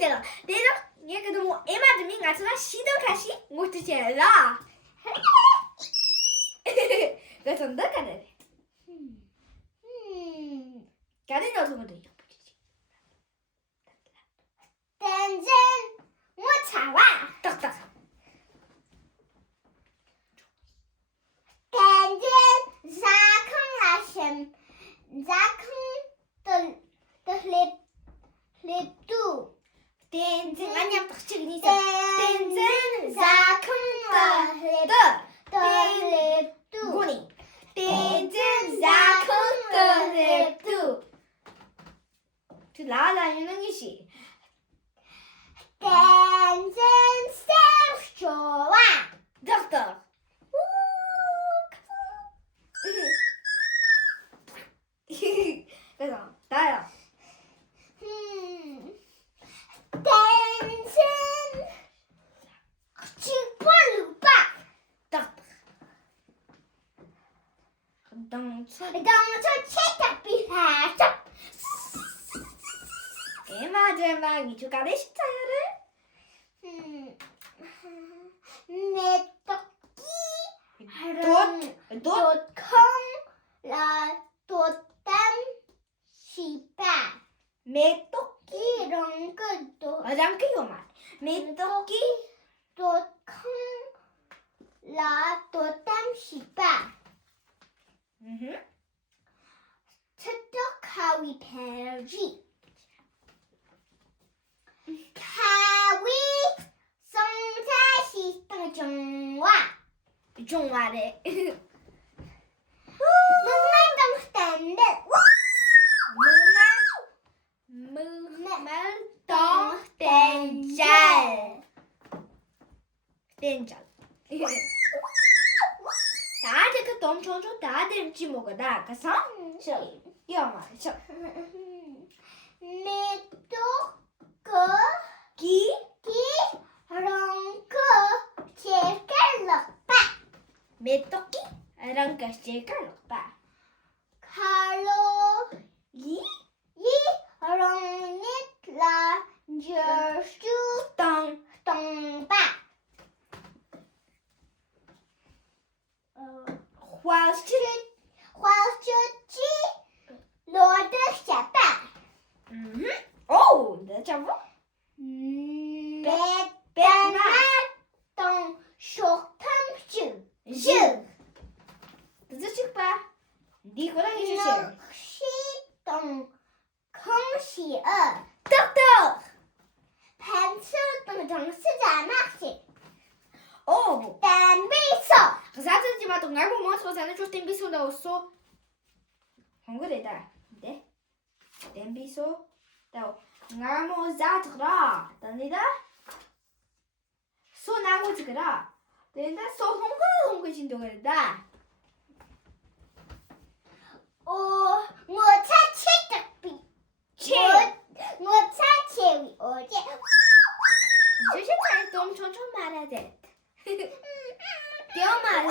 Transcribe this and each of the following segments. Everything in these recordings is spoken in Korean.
내가 얘가 너무 애맞으면 가서나 시도가시 못하잖아. 그래서 너 가래. 가래 넣어서 먼저 yapacağız. Benzin motora. 딱딱. Benzin zakın leptu. 댄슨 아니야 딱 지금 Benzin zakın leptu. 고니. 댄슨 자크 랩투. 저 나라는 것이. Benzin 셀프 좋아. 딱딱. 그래서 나야. Benzin çıkmalı bak. 딱. 덩쳐. Dansa çekip bir hesap. 마지막이 주가래 십자야를. Metoki 돈. la totem sipa. 메토끼. 이런 것도 랑크요 말. 메토끼. la totem sipa. 저쪽 가위 배지. 가위 성사 시스템 정화. 종아래. 문말동 스탠드. 무말동 댄잘. 댄잘. 다들 그 덤초초 다들 지목을 나가서 저기 영화죠. 기 메토끼 랑가 제칼로빠. 이 땅. 화실. 오, 내 잡아. ዥ. 뜻이 봐. 네 고랑이 주세요. 똑똑. 오. 사진지만 동아고 뭐 소산을 줄 땐비소 넣었어. 한국에다. 네. 땐비소. 또 나무 자트라. 단이다. 소 나무 지그라. 된다. 소 홍거 진동을다. 이제 잘 좀 천천 말해야 돼. 띄어 말해.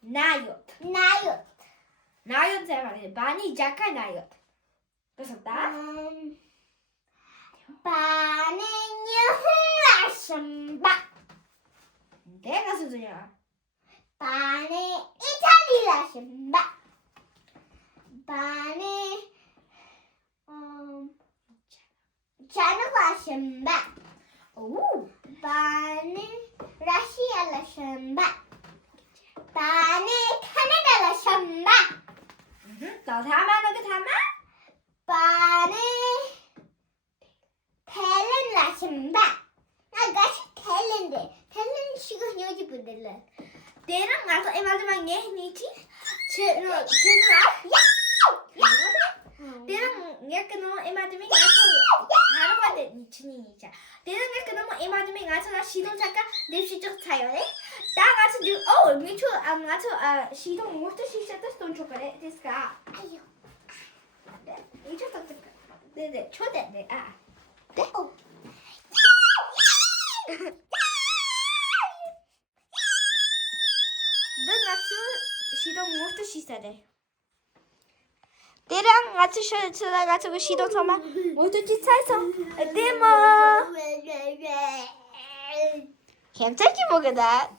나요. 나요 잘 말해. 많이 작아 나요. 그래서 나. 내가 수준이야. 오. 러시아 라신바. 캐나다 라신바. 너 다만 그 다만? 텔렌 라신바. 아가씨 텔렌 시간 여기 분들래. 내랑 나서 이 마지막 얘 니지? 제가 내랑 약간 너무 이 마지막에 나서 바로 가대 니치니자. 내랑 약간 너무 이 마지막에 나서 나 시동 잠깐 내 시적 차요네. 나 가서 미초 안 가서 시동 못 시작했어 돈 줘버려 됐을까? 아유. 네, 이쪽 딱 네네 초대네 아. 네. 너 나서 시동 못 시작해. Тэрэн гац шилжүүлээ гац шидо цомаа. Мөтөж цайсан. Демо. Хэмцэж юм уу гэдэг?